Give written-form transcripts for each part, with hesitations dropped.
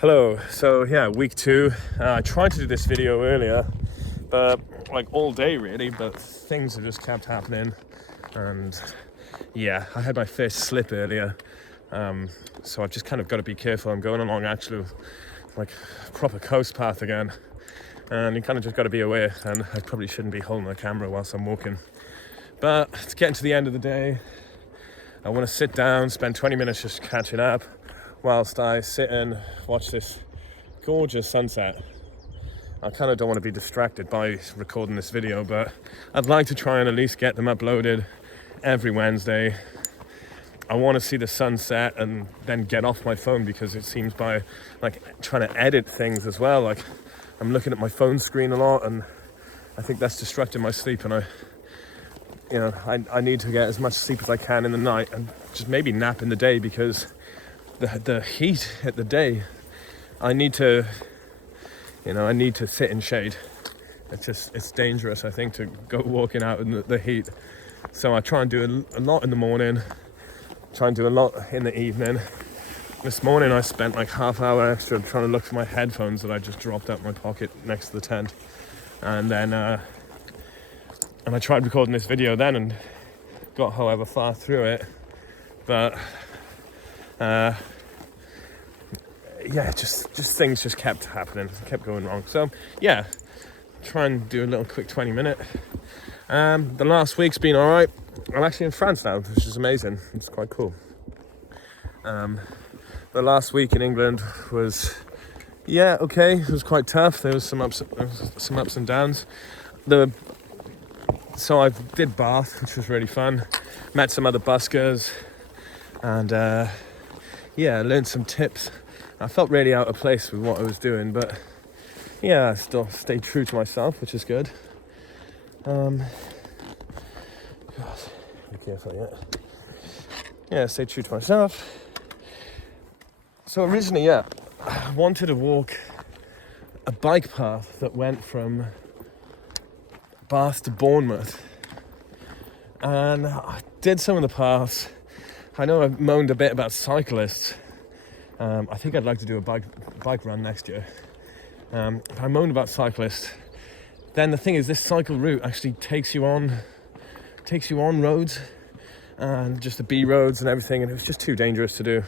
Hello. So yeah, week 2. I tried to do this video earlier, but like all day really, but things have just kept happening. And yeah, I had my first slip earlier. So I've just kind of got to be careful. I'm going along actually like proper coast path again. And you kind of just got to be aware, and I probably shouldn't be holding the camera whilst I'm walking. But it's getting to the end of the day. I want to sit down, spend 20 minutes just catching up whilst I sit and watch this gorgeous sunset. I kind of don't want to be distracted by recording this video, but I'd like to try and at least get them uploaded every Wednesday. I want to see the sunset and then get off my phone, because it seems by like trying to edit things as well, like I'm looking at my phone screen a lot, and I think that's disrupting my sleep. And I need to get as much sleep as I can in the night, and just maybe nap in the day, because the heat at the day, I need to sit in shade. It's dangerous, I think, to go walking out in the heat. So I try and do a lot in the morning, try and do a lot in the evening. This morning I spent like half hour extra trying to look for my headphones that I just dropped out my pocket next to the tent. And then I tried recording this video then and got however far through it. But just things just kept happening, kept going wrong. So yeah, try and do a little quick 20-minute. The last week's been all right. I'm actually in France now, which is amazing. It's quite cool. The last week in England was okay. It was quite tough. There was some ups and downs. So I did Bath, which was really fun. Met some other buskers, and learned some tips. I felt really out of place with what I was doing, but yeah, I still stayed true to myself, which is good. God, be careful, yeah, stay true to myself. So originally, I wanted to walk a bike path that went from Bath to Bournemouth, and I did some of the paths. I know I've moaned a bit about cyclists. I think I'd like to do a bike run next year. I moaned about cyclists. Then the thing is, this cycle route actually takes you on roads, and just the B roads and everything, and it was just too dangerous to do.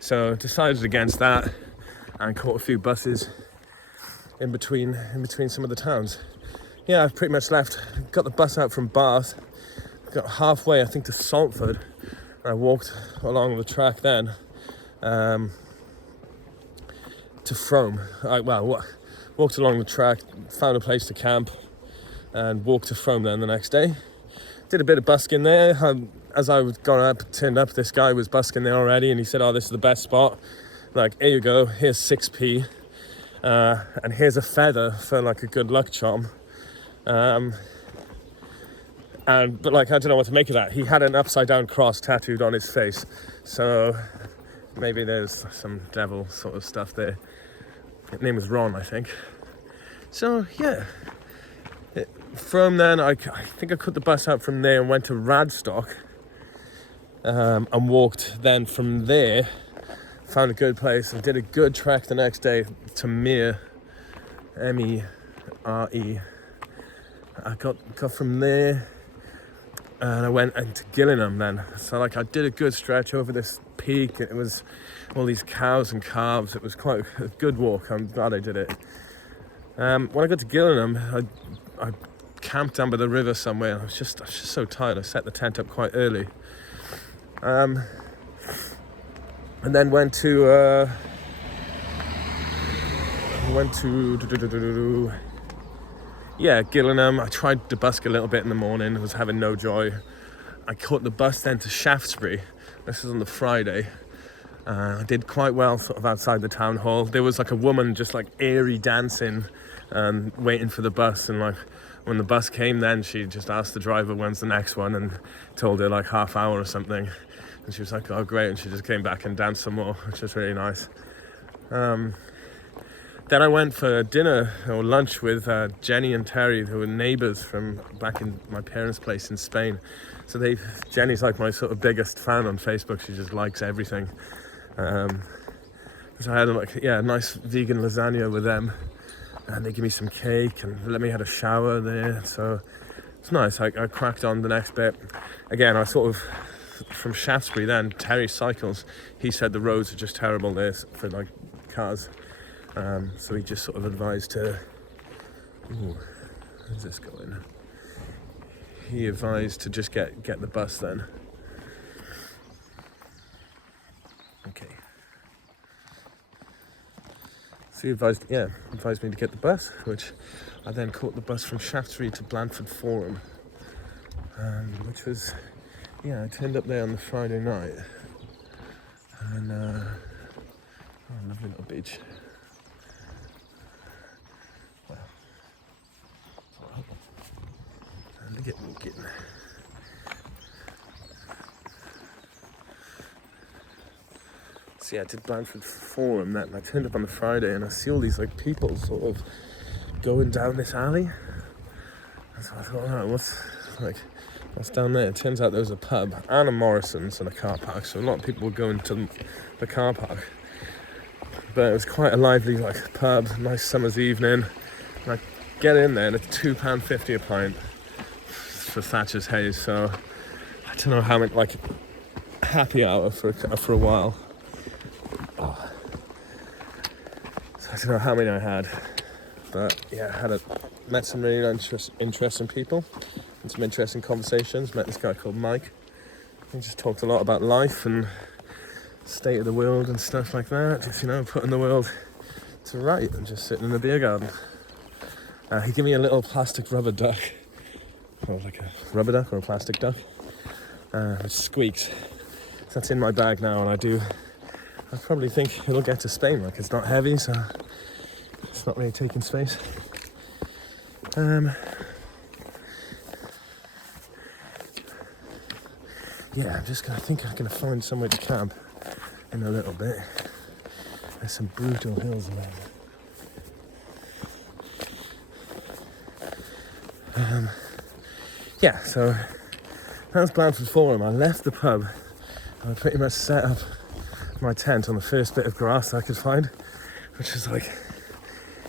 So decided against that, and caught a few buses in between some of the towns. Yeah, I've pretty much got the bus out from Bath, got halfway, I think, to Salford, and I walked along the track then to Frome. Walked along the track, found a place to camp, and walked to Frome then the next day. Did a bit of busking there. As I was turned up, this guy was busking there already, and he said, "Oh, this is the best spot. Like, here you go, here's 6p, and here's a feather for like a good luck charm." But like, I don't know what to make of that. He had an upside down cross tattooed on his face, so maybe there's some devil sort of stuff there. His name was Ron, I think. So yeah, from then I think I cut the bus out from there and went to Radstock, and walked then from there. Found a good place and did a good trek the next day to Mere, Mere. I got from there, and I went into Gillingham then. So like, I did a good stretch over this peak. It was all these cows and calves. It was quite a good walk. I'm glad I did it. When I got to Gillingham, I camped down by the river somewhere. I was just so tired. I set the tent up quite early. And then went to Gillingham. I tried to busk a little bit in the morning. I was having no joy. I caught the bus then to Shaftesbury. This was on the Friday. I did quite well sort of outside the town hall. There was like a woman just like airy dancing and waiting for the bus, and like when the bus came then, she just asked the driver when's the next one, and told her like half hour or something, and she was like, "Oh great," and she just came back and danced some more, which was really nice. Then I went for dinner or lunch with Jenny and Terry, who were neighbours from back in my parents' place in Spain. So Jenny's like my sort of biggest fan on Facebook. She just likes everything. So I had a nice vegan lasagna with them, and they give me some cake and let me have a shower there. So it's nice. I cracked on the next bit. Again, I sort of, from Shaftesbury then, Terry Cycles, he said the roads are just terrible there for like cars. So he just sort of advised to, where's this going? He advised to just get the bus then. Okay. So he advised me to get the bus, which I then caught the bus from Shaftesbury to Blandford Forum, which was, I turned up there on the Friday night, and lovely little beach. Wow. Time to get walking. So I did Blandford Forum then. I turned up on the Friday and I see all these like people sort of going down this alley. And so I thought, what's down there? It turns out there was a pub and a Morrison's and a car park. So a lot of people were going to the car park. But it was quite a lively like pub, nice summer's evening. And I get in there and it's £2.50 a pint for Thatcher's Haze. So I don't know how much, like happy hour for a while. So I don't know how many I had, but I met some really interesting people and some interesting conversations. Met this guy called Mike. He just talked a lot about life and state of the world and stuff like that. Just putting the world to right and just sitting in the beer garden. He gave me a little plastic rubber duck, or like a rubber duck or a plastic duck, which squeaks. So that's in my bag now, and I probably think it'll get to Spain. Like, it's not heavy, so it's not really taking space. I think I'm gonna find somewhere to camp in a little bit. There's some brutal hills around. So that was Blandford Forum. I left the pub and I pretty much set up my tent on the first bit of grass I could find, which was like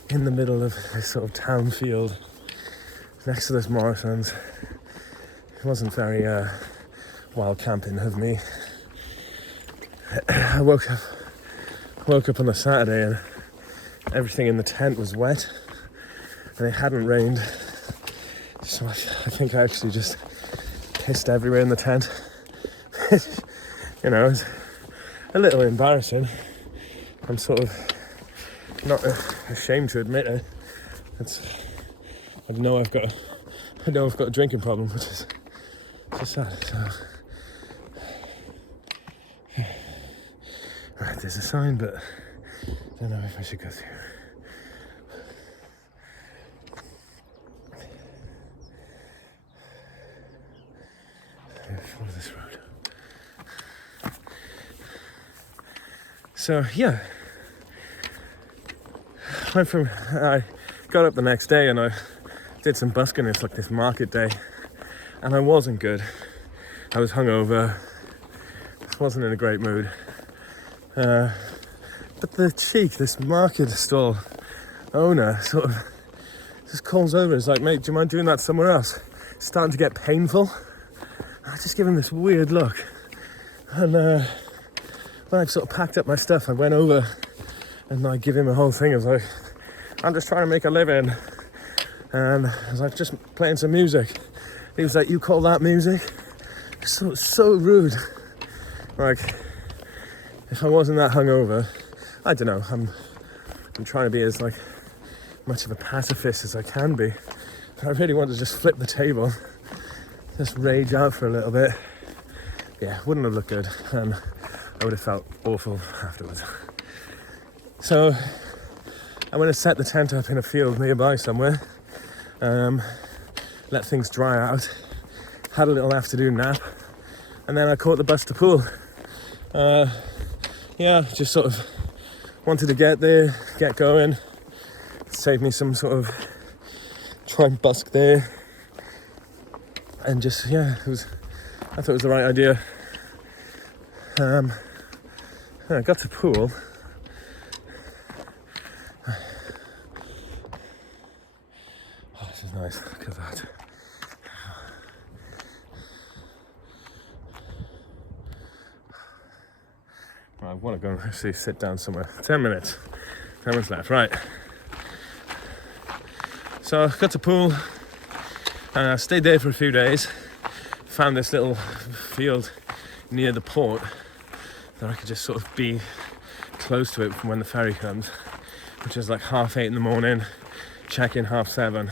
in the middle of this sort of town field next to this Morrison's. It wasn't very wild camping of me. I woke up on a Saturday and everything in the tent was wet and it hadn't rained, so I think I actually just pissed everywhere in the tent. It was a little embarrassing. I'm sort of not ashamed to admit it. I know I've got a drinking problem, which is just sad. So, right, there's a sign, but I don't know if I should go through. Follow this road. So I got up the next day and I did some busking. It's like this market day, and I wasn't good. I was hungover. Wasn't in a great mood. But the cheek, this market stall owner sort of just calls over. It's like, mate, do you mind doing that somewhere else? It's starting to get painful. I just give him this weird look, and when I've sort of packed up my stuff, I went over and I give him a whole thing. I was like, I'm just trying to make a living, and I was like, just playing some music. He was like, you call that music? So rude. Like, if I wasn't that hungover, I don't know, I'm trying to be as like much of a pacifist as I can be. But I really want to just flip the table, just rage out for a little bit. Wouldn't have looked good. I would have felt awful afterwards. So I'm going to set the tent up in a field nearby somewhere, let things dry out, had a little afternoon nap, and then I caught the bus to Poole. Just sort of wanted to get there, get going, save me some sort of try and busk there, and just I thought it was the right idea. I got to Poole, is nice. Look at that. I want to go and actually sit down somewhere. 10 minutes. 10 minutes left. Right. So I got to pool. Stayed there for a few days. Found this little field near the port that I could just sort of be close to it from when the ferry comes, which is like 8:30 in the morning. Check in 7:30.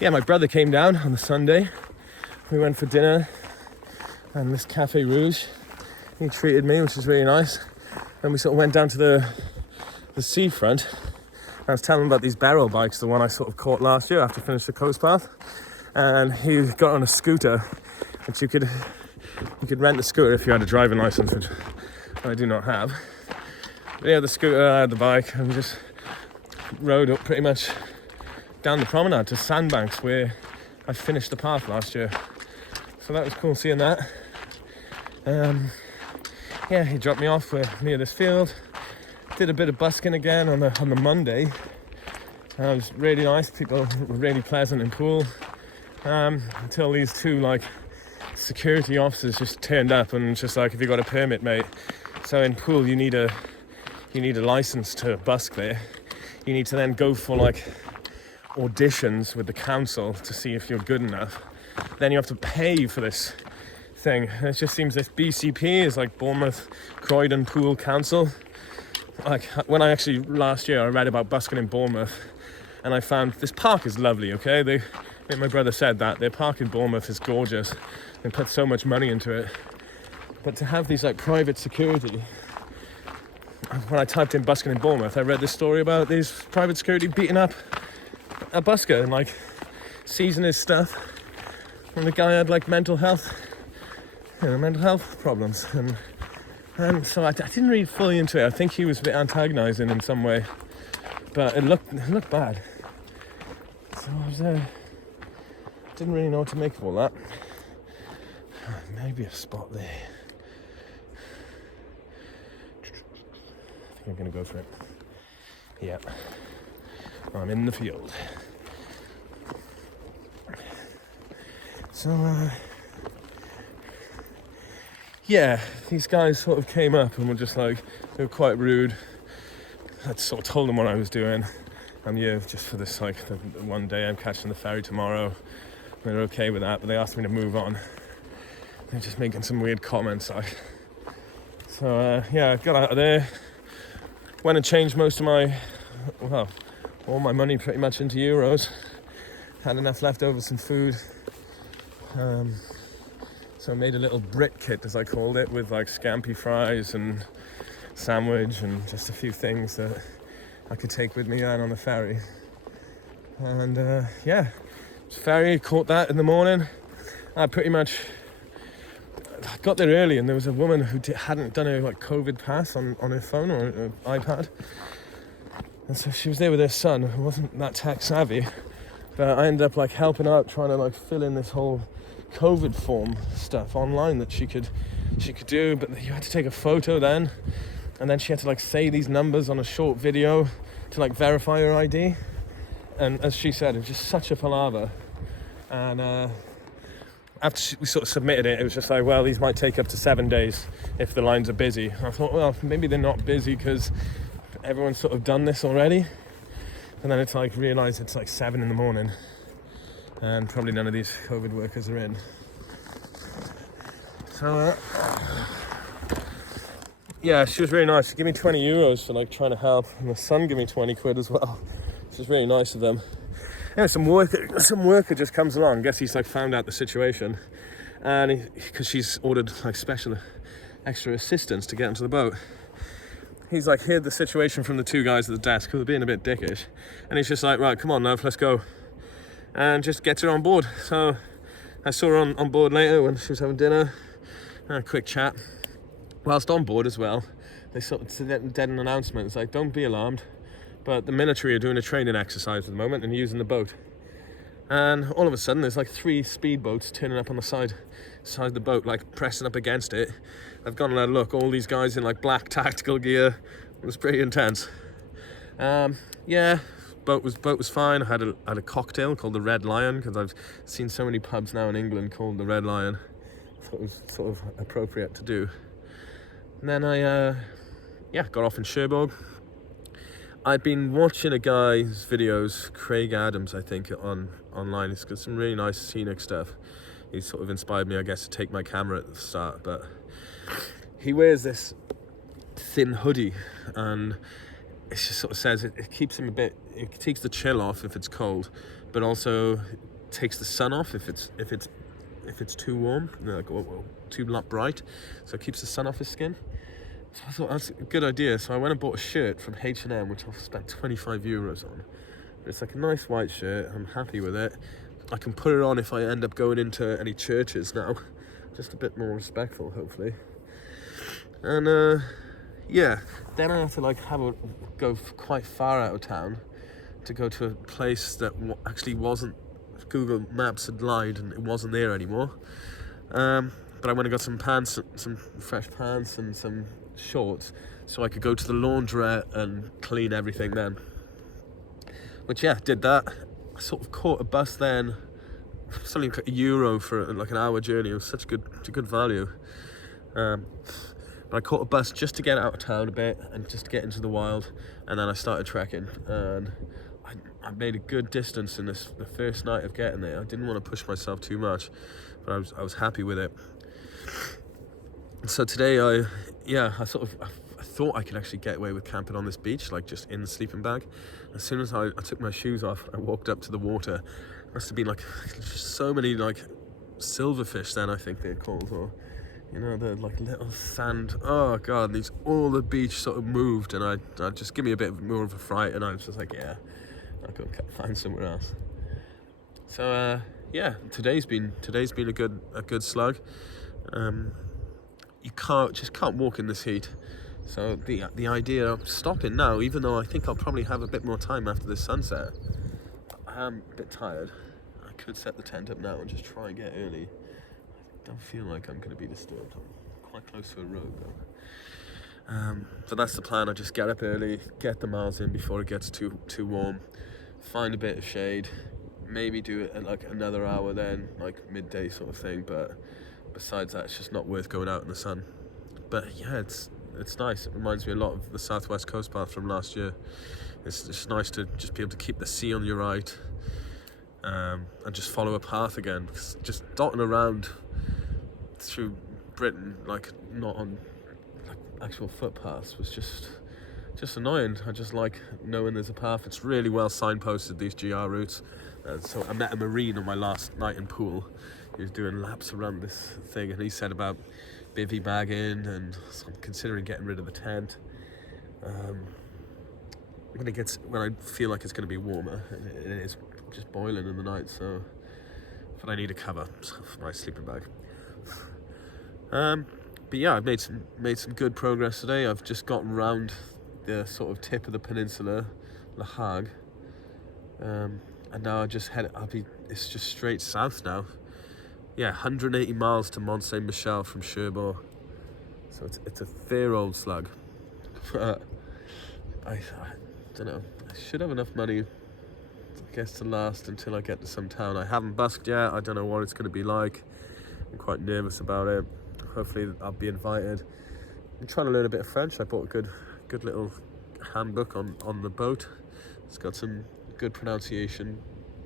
My brother came down on the Sunday. We went for dinner and this Cafe Rouge. He treated me, which was really nice. And we sort of went down to the seafront. I was telling him about these barrel bikes, the one I sort of caught last year after I finished the coast path. And he got on a scooter, which you could rent the scooter if you had a driving license, which I do not have. But yeah, the scooter, I had the bike, and we just rode up pretty much down the promenade to Sandbanks, where I finished the path last year. So that was cool seeing that. He dropped me off near this field. Did a bit of busking again on the Monday. It was really nice. People were really pleasant in pool. Until these two security officers just turned up and just like, have you got a permit, mate? So in pool you need a license to busk there. You need to then go for auditions with the council to see if you're good enough. Then you have to pay for this thing. And it just seems this BCP is like Bournemouth Croydon Pool Council. When I actually last year I read about busking in Bournemouth, and I found this park is lovely. Okay, my brother said that their park in Bournemouth is gorgeous. They put so much money into it, but to have these private security. When I typed in busking in Bournemouth, I read this story about these private security beating up a busker and seizing his stuff, and the guy had mental health problems, and so I didn't read fully into it. I think he was a bit antagonising in some way, but it looked bad. So I was didn't really know what to make of all that. Maybe a spot there. I think I'm gonna go for it. Yeah, I'm in the field. So these guys sort of came up and were just they were quite rude. I sort of told them what I was doing. I'm here just for this the one day. I'm catching the ferry tomorrow. They're okay with that, but they asked me to move on. They're just making some weird comments. So I got out of there. Went and changed most of all my money pretty much into euros. Had enough left over, some food. So I made a little Brit kit, as I called it, with scampi fries and sandwich and just a few things that I could take with me then on the ferry. And ferry, caught that in the morning. I pretty much got there early, and there was a woman who hadn't done a COVID pass on her phone or her iPad. And so she was there with her son, who wasn't that tech savvy. But I ended up helping out, trying to fill in this whole COVID form stuff online that she could do, but you had to take a photo then, and then she had to say these numbers on a short video to verify her ID. And as she said, it was just such a palaver. And after we sort of submitted it, it was just these might take up to 7 days if the lines are busy. And I thought, well, maybe they're not busy because everyone's sort of done this already. And then it's realised it's 7 in the morning, and probably none of these COVID workers are in. So she was really nice. She gave me 20 euros for trying to help, and the son gave me 20 quid as well, which was really nice of them. Some worker just comes along. Guess he's found out the situation, and because she's ordered special extra assistance to get into the boat. He's heard the situation from the two guys at the desk who were being a bit dickish, and he's just right, come on now, let's go, and just gets her on board. So I saw her on board later when she was having dinner, and a quick chat. Whilst on board as well, they sort of did an announcement. It's don't be alarmed, but the military are doing a training exercise at the moment and using the boat. And all of a sudden there's 3 speedboats turning up on the side of the boat, pressing up against it. I've gone and had a look, all these guys in black tactical gear. It was pretty intense. boat was fine. I had a cocktail called the Red Lion, because I've seen so many pubs now in England called the Red Lion. Thought it was sort of appropriate to do. And then I got off in Cherbourg. I'd been watching a guy's videos, Craig Adams, I think, online. He's got some really nice scenic stuff. He sort of inspired me, I guess, to take my camera at the start. But he wears this thin hoodie, and it just sort of says it keeps him it takes the chill off if it's cold, but also takes the sun off if it's too warm, like, too bright, so it keeps the sun off his skin. So I thought that's a good idea. So I went and bought a shirt from H&M, which I've spent 25 euros on. It's like a nice white shirt. I'm happy with it. I can put it on if I end up going into any churches now. Just a bit more respectful, hopefully. And then I have to go quite far out of town to go to a place that actually wasn't. Google Maps had lied and it wasn't there anymore. But I went and got some pants, some fresh pants and some shorts, so I could go to the laundrette and clean everything then. Which, did that. I sort of caught a bus then. It's only like €1 for like an hour journey. It was such a good value. But I caught a bus just to get out of town a bit and just to get into the wild, and then I started trekking, and I made a good distance in the first night of getting there. I didn't want to push myself too much, but I was happy with it. So today I thought I could actually get away with camping on this beach, like just in the sleeping bag. As soon as I took my shoes off, I walked up to the water. Must have been like so many like silverfish then, I think they're called, or the like little sand. Oh god, all the beach sort of moved, and I just give me a bit more of a fright, and I was just like, I'll go find somewhere else. So today's been a good slug. You can't walk in this heat. So the idea of stopping now, even though I think I'll probably have a bit more time after the sunset, I am a bit tired. I could set the tent up now and just try and get early. I don't feel like I'm going to be disturbed. I'm quite close to a road though. So that's the plan. I just get up early, get the miles in before it gets too warm, find a bit of shade, maybe do it at like another hour then, like midday sort of thing. But besides that, it's just not worth going out in the sun. But it's nice. It reminds me a lot of the Southwest Coast Path from last year. It's just nice to just be able to keep the sea on your right, and just follow a path again. Cause just dotting around through Britain, like not on like actual footpaths, was just annoying. I just like knowing there's a path. It's really well signposted, these GR routes. So I met a Marine on my last night in Poole. He was doing laps around this thing, and he said about bivvy bagging, and so I'm considering getting rid of the tent. When I feel like it's going to be warmer, it is just boiling in the night, so but I need a cover for my sleeping bag. But yeah, I've made some good progress today. I've just gotten round the sort of tip of the peninsula, La Hague, and now I just it's just straight south now. 180 miles to Mont Saint Michel from Cherbourg, so it's a fair old slug. I don't know. I should have enough money, I guess, to last until I get to some town. I haven't busked yet. I don't know what it's going to be like. I'm quite nervous about it. Hopefully I'll be invited. I'm trying to learn a bit of French. I bought a good little handbook on the boat. It's got some good pronunciation,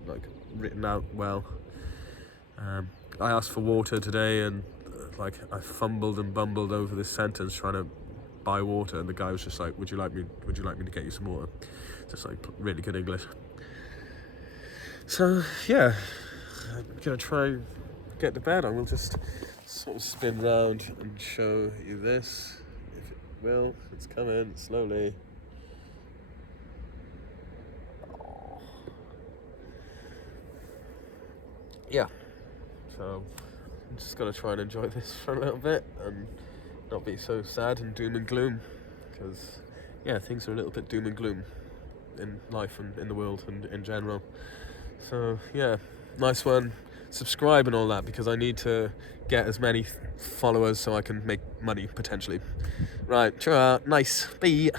like written out well. I asked for water today, and I fumbled and bumbled over this sentence trying to buy water, and the guy was just like, would you like me to get you some water? Just like really good English. So I'm gonna try and get to bed. I will just sort of spin round and show you this, if it will. It's coming slowly. So I'm just gonna try and enjoy this for a little bit and not be so sad and doom and gloom, because things are a little bit doom and gloom in life and in the world and in general. So nice one. Subscribe and all that, because I need to get as many followers so I can make money potentially. Right, nice. Bye.